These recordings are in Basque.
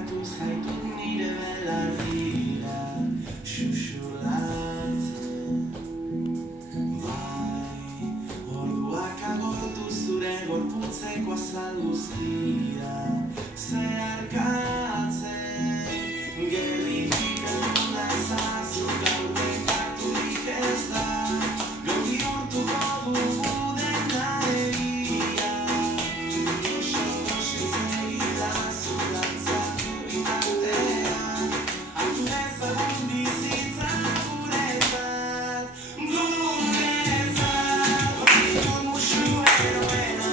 Saiatu zaitut nire belarrira xuxurlatzen. Bai, orduak agortu zure gorputzeko azal guztia zeharkatzen. Gerritik heldu nazazu gaur bekaturik ez da, gaur bihurtuko dugu dena egia. Goxo-goxo segidazu dantzatu bitartean, hartu dezagun bizitza guretzat, guretzat. Hortikun musu eroena,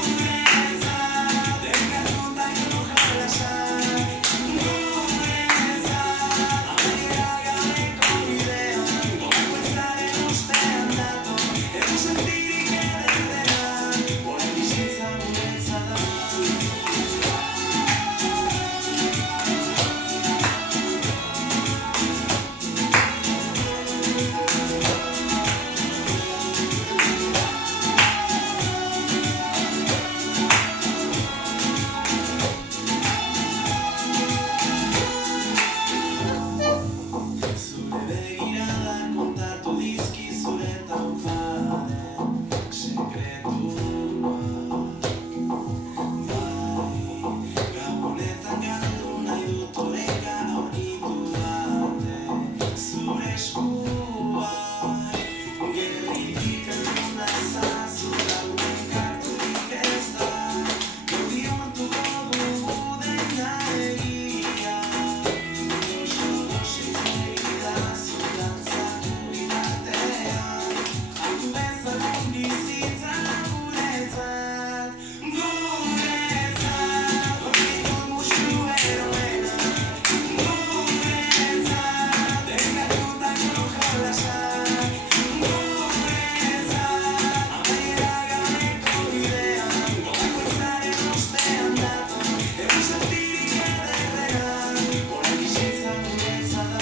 guretzat. Dekatutako jolasak, guretzat. Amaiera gabeko bidean, bakoitzaren ostean dator, edo sentirik ederrean, orain bizitza guretzat da. Zure begiradak kontatu dizkizure tauparen sekretuak. Bai, gau honetan galdu nahi dut oreka aurkitu arte zure eskuak. Gerritik heldu nazazu gaur bekaturik ez da, gaur bihurtuko dugu dena egia. Goxo-goxo segidazu dantzatu bitartean, hartu dezagun bizitza guretzat, guretzat. Hortikun musu eroena, guretzat. Dekatutako jolasak, guretzat. Amaiera gabeko bidean, bakoitzaren ostean dator, edo sentirik ederrean, orain bizitza guretzat da.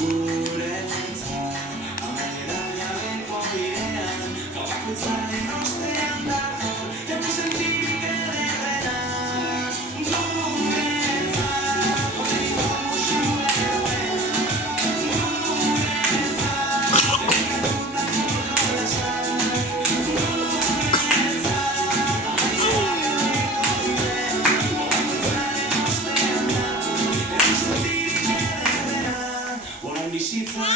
Guretzat, amaiera gabeko bidean, bakoitzaren ostean dator, edo sentirik ederrean. Guretzat, hortikun musu eroena, guretzat. Dekatutako jolasak, guretzat. Amaiera gabeko bidean, bakoitzaren ostean dator, edo sentirik ederrean, orain bizitza